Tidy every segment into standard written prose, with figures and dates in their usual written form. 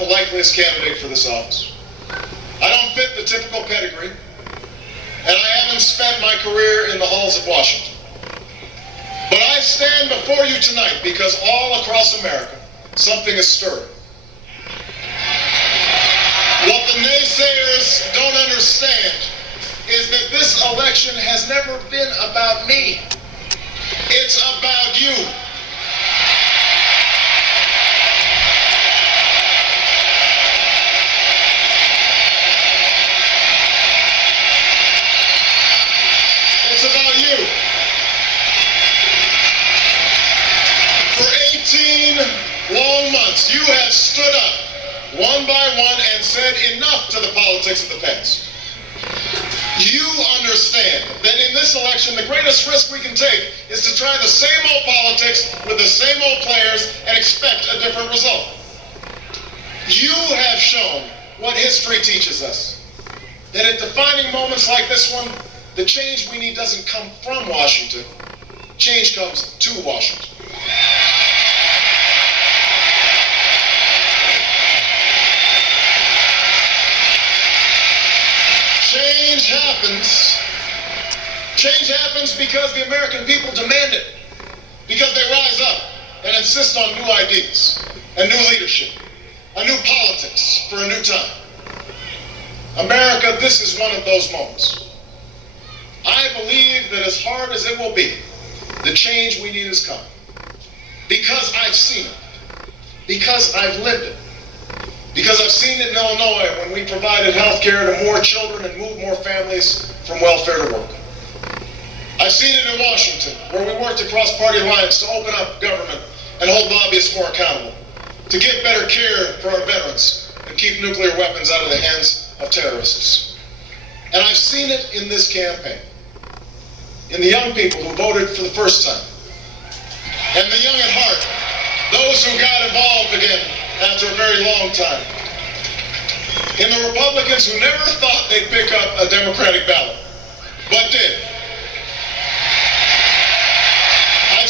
the likeliest candidate for this office. I don't fit the typical pedigree, and I haven't spent my career in the halls of Washington. But I stand before you tonight because all across America, something is stirring. What the naysayers don't understand is that this election has never been about me. It's about you. It's about you. For 18 long months, you have stood up one by one and said enough to the politics of the past. You understand that in this election, the greatest risk we can take is to try the same old politics with the same old players and expect a different result. You have shown what history teaches us, that at defining moments like this one, the change we need doesn't come from Washington. Change comes to Washington. Change happens because the American people demand it, because they rise up and insist on new ideas, and new leadership, a new politics for a new time. America, this is one of those moments. I believe that as hard as it will be, the change we need is coming. Because I've seen it. Because I've lived it. Because I've seen it in Illinois when we provided health care to more children and moved more families from welfare to work. I've seen it in Washington, where we worked across party lines to open up government and hold lobbyists more accountable, to give better care for our veterans and keep nuclear weapons out of the hands of terrorists. And I've seen it in this campaign, in the young people who voted for the first time, and the young at heart, those who got involved again after a very long time, in the Republicans who never thought they'd pick up a Democratic ballot, but did. I've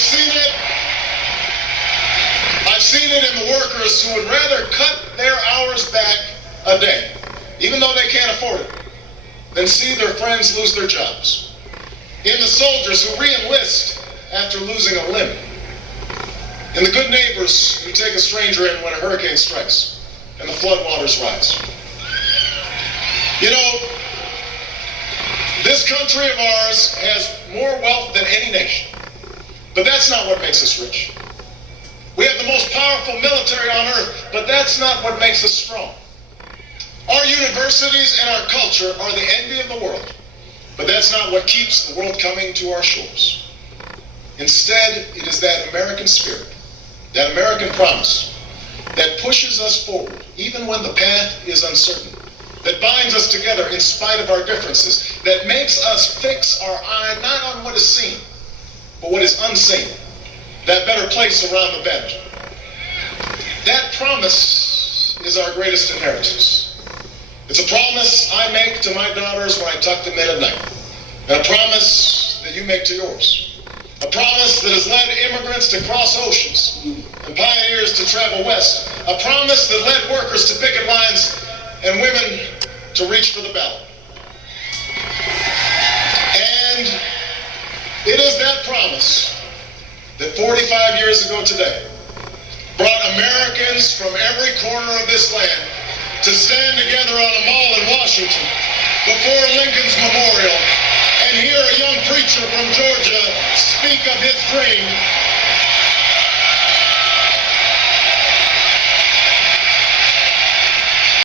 seen it in the workers who would rather cut their hours back a day, even though they can't afford it, than see their friends lose their jobs. In the soldiers who re-enlist after losing a limb. In the good neighbors who take a stranger in when a hurricane strikes and the floodwaters rise. You know, this country of ours has more wealth than any nation. But that's not what makes us rich. We have the most powerful military on earth, but that's not what makes us strong. Our universities and our culture are the envy of the world, but that's not what keeps the world coming to our shores. Instead, it is that American spirit, that American promise, that pushes us forward, even when the path is uncertain, that binds us together in spite of our differences, that makes us fix our eye not on what is seen, but what is unseen, that better place around the bend. That promise is our greatest inheritance. It's a promise I make to my daughters when I tuck them in at night, and a promise that you make to yours. A promise that has led immigrants to cross oceans and pioneers to travel west. A promise that led workers to picket lines and women to reach for the ballot. And it is that promise that 45 years ago today brought Americans from every corner of this land to stand together on a mall in Washington before Lincoln's memorial and hear a young preacher from Georgia speak of his dream